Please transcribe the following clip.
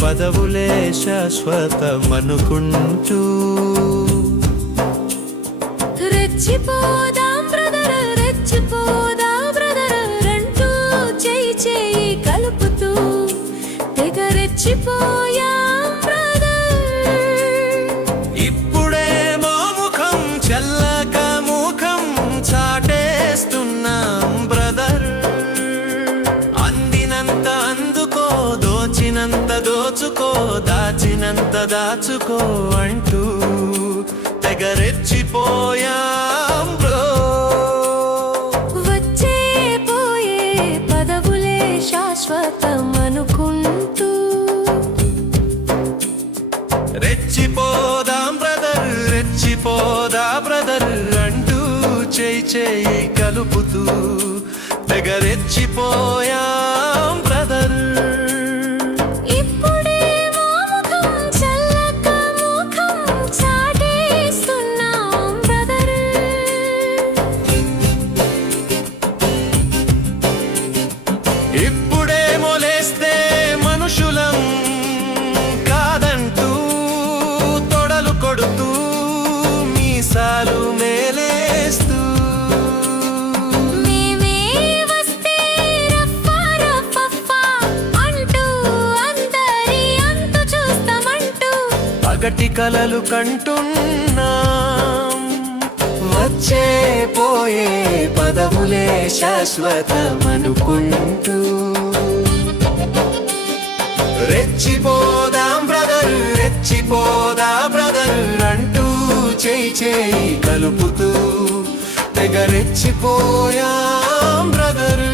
పదవులే శాశ్వతమనుకుంటూ రెచ్చిపోదాం brother రెచ్చిపోదాం brother అంటూ చేయి చేయి కలుపుతూ తెగ రెచ్చిపోయాం బ్రదర్. ఇప్పుడేమో ముఖం చెల్లక ముఖం చాటేస్తున్నాం బ్రదర్. అందినంత అందుకో, దోచినంత దోచుకో, దాచినంత దాచుకో అంటూ తెగ రెచ్చిపోయాం బ్రో. వచ్చే పోయే పదవులే శాశ్వతమనుకుంటూ రెచ్చిపోదాం బ్రదర్ రెచ్చిపోదా బ్రదర్ అంటూ చేయి చేయి కలుపుతూ తెగ రెచ్చిపోయాం బ్రదర్. ఇప్పుడేమో ముఖం చల్లక ముఖం చాటేస్తున్నాం బ్రదర్. ఇప్పుడేమో లేస్తే మనుషులం కాదంటూ తొడలు కొడుతూ మీసాలు మేలేస్తూ మేమే వస్తే రఫా రఫా అంటూ అందరి అంతు చూస్తామంటూ పగటి కలలు కంటున్నాం. వచ్చే పోయే పదవులే శాశ్వతమనుకుంటూ రెచ్చిపోదాం బ్రదర్ రెచ్చిపోదా బ్రదర్ అంటూ చేయి చేయి కలుపుతూ తెగ రెచ్చిపోయాం బ్రదర్.